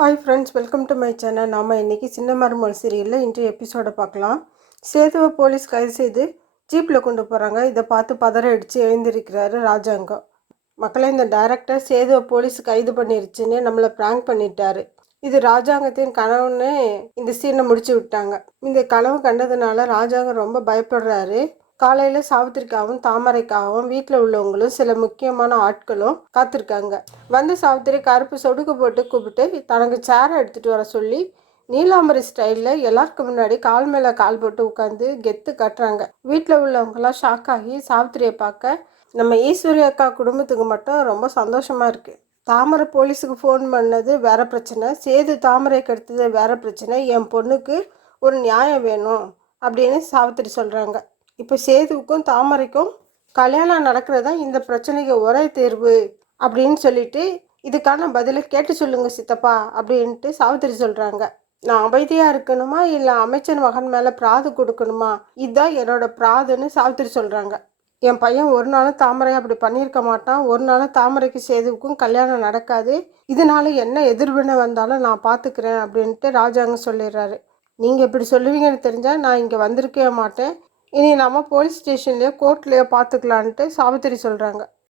Hi friends welcome to my channel நாம் இன்றைக்கி சின்ன மருமல் சீரியலில் இன்றைய எபிசோடை பார்க்கலாம். சேதுவை போலீஸ் கைது செய்து ஜீப்பில் கொண்டு போகிறாங்க இதை பார்த்து பதற அடித்து எழுந்திருக்கிறாரு ராஜாங்கம் மக்களை இந்த டைரக்டர் சேதுவை போலீஸ் கைது பண்ணிருச்சுன்னு நம்மளை ப்ராங்க் பண்ணிட்டாரு. இது ராஜாங்கத்தின் கனவுன்னு இந்த சீனை முடிச்சு விட்டாங்க. இந்த கனவு கண்டதுனால ராஜாங்கம் ரொம்ப பயப்படுறாரு. காலையில் சாவித்திரிக்காவும் தாமரைக்காகவும் வீட்டில் உள்ளவங்களும் சில முக்கியமான ஆட்களும் காத்திருக்காங்க. வந்து சாவித்திரி கருப்பு சொடுக்கு போட்டு கூப்பிட்டு தனக்கு சேரை எடுத்துகிட்டு வர சொல்லி நீலாம்பரி ஸ்டைலில் எல்லாருக்கும் முன்னாடி கால் மேலே கால் போட்டு உட்காந்து கெத்து கட்டுறாங்க. வீட்டில் உள்ளவங்களாம் ஷாக் ஆகி சாவித்திரியை பார்க்க நம்ம ஈஸ்வரி அக்கா குடும்பத்துக்கு மட்டும் ரொம்ப சந்தோஷமாக இருக்குது தாமரை போலீஸுக்கு ஃபோன் பண்ணது வேற பிரச்சனை. சேது தாமரை கெடுத்தது வேற பிரச்சனை. என் பொண்ணுக்கு ஒரு நியாயம் வேணும் அப்படின்னு சாவித்திரி சொல்கிறாங்க இப்போ சேதுவுக்கும் தாமரைக்கும் கல்யாணம் நடக்கிறதா இந்த பிரச்சனைக்கு ஒரே தேர்வு அப்படின்னு சொல்லிட்டு இதுக்கான பதிலை கேட்டு சொல்லுங்க சித்தப்பா அப்படின்ட்டு சாவித்திரி சொல்கிறாங்க நான் அமைதியாக இருக்கணுமா? இல்லை அமைச்சர் மகன் மேலே பிராது கொடுக்கணுமா? இதுதான் என்னோட பிராதுன்னு சாவித்திரி சொல்கிறாங்க என் பையன் ஒரு நாளும் தாமரை அப்படி பண்ணியிருக்க மாட்டான். ஒரு நாளும் தாமரைக்கு சேதுவுக்கும் கல்யாணம் நடக்காது. இதனால என்ன எதிர்வினை வந்தாலும் நான் பார்த்துக்கிறேன் அப்படின்ட்டு ராஜாங்க சொல்லிடுறாரு. நீங்கள் இப்படி சொல்லுவீங்கன்னு தெரிஞ்சால் நான் இங்கே வந்திருக்கவே மாட்டேன். இனி நம்ம போலீஸ் ஸ்டேஷன்லேயோ கோர்ட்லேயோ பார்த்துக்கலான்ட்டு சாவித்திரி சொல்கிறாங்க